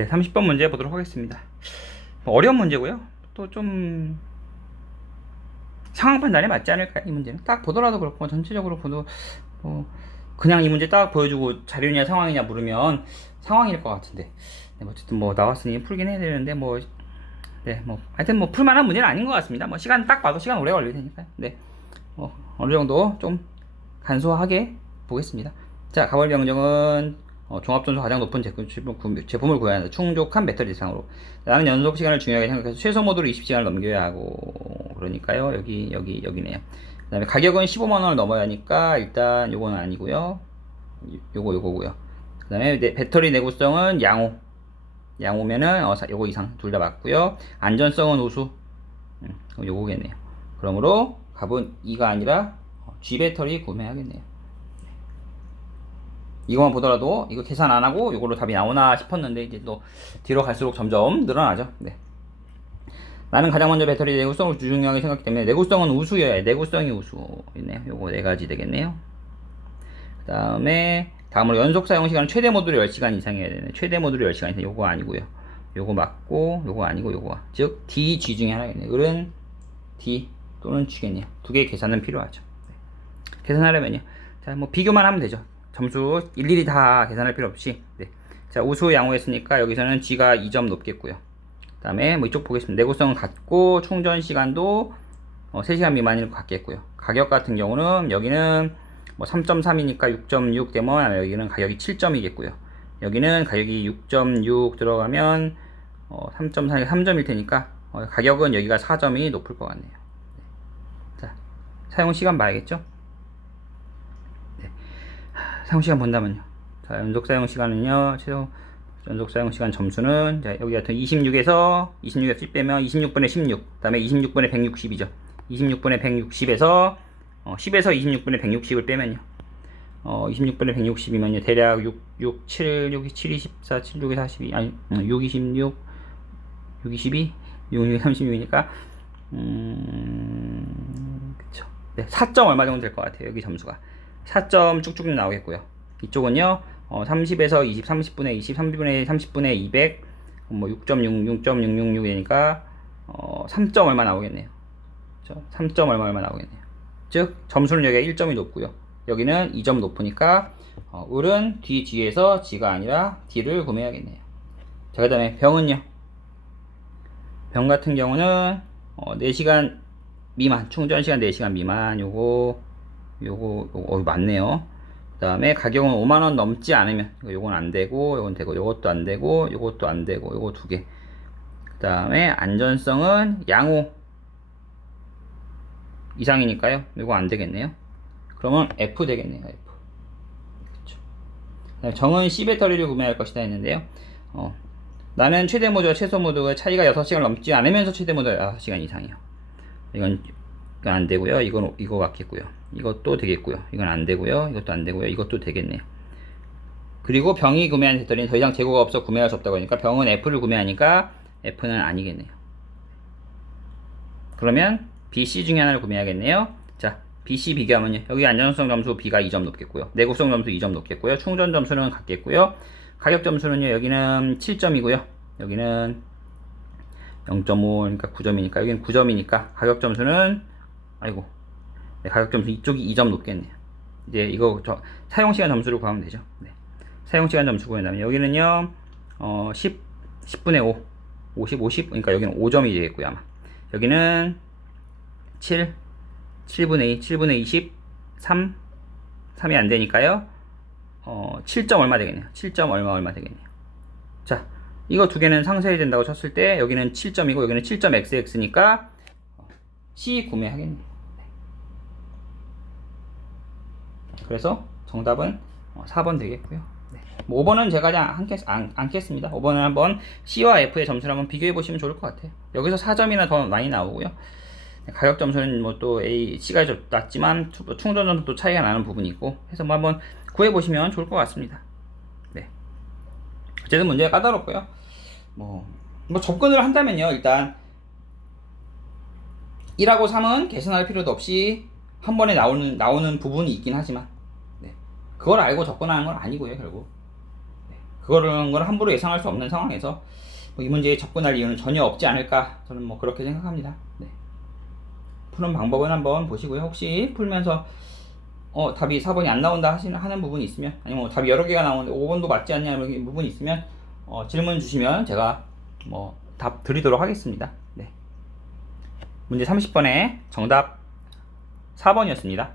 네, 30번 문제 보도록 하겠습니다. 뭐 어려운 문제고요. 또 좀 상황 판단에 맞지 않을까 이 문제는 딱 보더라도 그렇고 뭐 전체적으로 보도 뭐 그냥 이 문제 딱 보여주고 자료냐 상황이냐 물으면 상황일 것 같은데 네, 뭐 어쨌든 뭐 나왔으니 풀긴 해야 되는데 뭐 네, 뭐 하여튼 뭐 풀만한 문제는 아닌 것 같습니다. 뭐 시간 딱 봐도 시간 오래 걸릴 테니까요. 네, 뭐 어느 정도 좀 간소하게 보겠습니다. 자, 가월 병정은 어, 종합전수 가장 높은 제품, 제품- 제품을 구해야 한다. 충족한 배터리 이상으로. 나는 연속 시간을 중요하게 생각해서 최소 모드로 20시간을 넘겨야 하고 그러니까요. 여기 여기 여기네요. 그 다음에 가격은 15만 원을 넘어야 하니까 일단 요거는 아니고요. 요거 요거고요. 그 다음에 내- 배터리 내구성은 양호. 양호면은 어, 사- 요거 이상 둘 다 맞고요. 안전성은 우수. 음, 요거겠네요. 그러므로 값은 2가 아니라 어, G 배터리 구매하겠네요. 이것만 보더라도 이거 계산 안 하고 이걸로 답이 나오나 싶었는데 이제 또 뒤로 갈수록 점점 늘어나죠. 네. 나는 가장 먼저 배터리 내구성을 중요하게 생각하기 때문에 내구성은 우수여야 해. 내구성이 우수이네요. 요거 네 가지 되겠네요. 그 다음에 다음으로 연속 사용 시간은 최대 모드로 10시간 이상이어야 되네. 최대 모드로 10시간 이상 요거 아니고요. 요거 맞고 요거 아니고 요거 즉 D, G 중에 하나겠네요. 을은 D 또는 G겠네요. 두 개의 계산은 필요하죠. 네. 계산하려면요. 자, 뭐 비교만 하면 되죠. 점수 일일이 다 계산할 필요 없이. 네. 자, 우수 양호했으니까 여기서는 G가 2점 높겠고요. 그 다음에 뭐 이쪽 보겠습니다. 내구성은 같고 충전 시간도 어, 3시간 미만일 것 같겠고요. 가격 같은 경우는 여기는 뭐 3.3이니까 6.6 되면 여기는 가격이 7점이겠고요. 여기는 가격이 6.6 들어가면 어, 3.4가 3점일 테니까 어, 가격은 여기가 4점이 높을 것 같네요. 네. 자, 사용 시간 봐야겠죠? 사용 시간 본다면요. 자, 연속 사용 시간은요. 최소 연속 사용 시간 점수는 자, 여기 같은 26에서 26에서 10 빼면 26분의 16. 그다음에 26분의 160이죠. 26분의 160에서 어, 10에서 26분의 160을 빼면요. 어, 26분의 160이면요. 대략 6, 6, 7, 6, 7, 24, 7, 6, 42, 아니, 음, 6, 26, 6, 22, 6, 6, 36이니까, 음, 그쵸. 네, 4점 얼마 정도 될 것 같아요. 여기 점수가. 4점 쭉쭉 나오겠고요. 이쪽은요, 어, 30에서 20, 30분의 20, 30분의 30분의 200, 뭐 6.6, 6.666이니까, 어, 3점 얼마 나오겠네요. 그쵸? 3점 얼마 얼마 나오겠네요. 즉, 점수는 여기가 1점이 높고요. 여기는 2점 높으니까, 어, 을은 D, G에서 G가 아니라 D를 구매해야겠네요. 자, 그 다음에 병은요. 병 같은 경우는, 어, 4시간 미만, 충전 시간 4시간 미만, 요거, 요거, 요거, 어, 맞네요. 그 다음에 가격은 5만원 넘지 않으면, 요건 안 되고, 요건 되고, 요것도 안 되고, 요것도 안 되고, 요거 두 개. 그 다음에 안전성은 양호 이상이니까요. 이거 안 되겠네요. 그러면 F 되겠네요. F. 그쵸. 정은 C 배터리를 구매할 것이다 했는데요. 어, 나는 최대 모드와 최소 모드가 차이가 6시간을 넘지 않으면서 최대 모드가 6시간 이상이요. 이건, 안 되고요. 이건 이거 같겠고요. 이것도 되겠고요. 이건 안 되고요. 이것도 안 되고요. 이것도 되겠네요. 그리고 병이 구매한 배터리는 더 이상 재고가 없어 구매할 수 없다고 하니까 병은 F를 구매하니까 F는 아니겠네요. 그러면 B, C 중에 하나를 구매하겠네요. 자, B, C 비교하면요. 여기 안전성 점수 B가 2점 높겠고요. 내구성 점수 2점 높겠고요. 충전 점수는 같겠고요. 가격 점수는요. 여기는 7점이고요. 여기는 0.5, 그러니까 9점이니까 여기는 9점이니까 가격 점수는 아이고 네, 가격 점수 이쪽이 2점 높겠네요. 이제 이거 저 사용 시간 점수를 구하면 되죠. 네. 사용 시간 점수 구한다면 여기는요. 어, 10 10분의 5, 50, 50, 그러니까 여기는 5점이 되겠고요, 아마. 여기는 7, 7분의 2, 7분의 20, 3, 3이 안 되니까요. 어, 7점 얼마 되겠네요. 7점 얼마 얼마 되겠네요. 자, 이거 두 개는 상쇄해야 된다고 쳤을 때 여기는 7점이고 여기는 7.xx니까 C 구매하겠네요. 네. 그래서 정답은 어, 4번 되겠고요. 네. 뭐 5번은 제가 그냥 안겠, 안, 안겠습니다. 5번은 한번 C와 F의 점수를 한번 비교해 보시면 좋을 것 같아요. 여기서 4점이나 더 많이 나오고요. 네, 가격 점수는 뭐 또 A, C가 좀 낮지만 투- 충전 점수도 차이가 나는 부분이 있고 해서 뭐 한번 구해 보시면 좋을 것 같습니다. 네. 어쨌든 문제가 까다롭고요. 뭐, 뭐 접근을 한다면요. 일단 1하고 3은 계산할 필요도 없이 한 번에 나오는 나오는 부분이 있긴 하지만 네. 그걸 알고 접근하는 건 아니고요, 결국. 네. 그거는 걸 함부로 예상할 수 없는 상황에서 뭐 이 문제에 접근할 이유는 전혀 없지 않을까 저는 뭐 그렇게 생각합니다. 네. 푸는 방법은 한번 보시고요. 혹시 풀면서 어 답이 4번이 안 나온다 하시는 하는 부분이 있으면 아니면 뭐 답이 여러 개가 나오는데 5번도 맞지 않냐 이런 부분이 있으면 어, 질문 주시면 제가 뭐 답 드리도록 하겠습니다. 네. 문제 30번에 정답 4번이었습니다.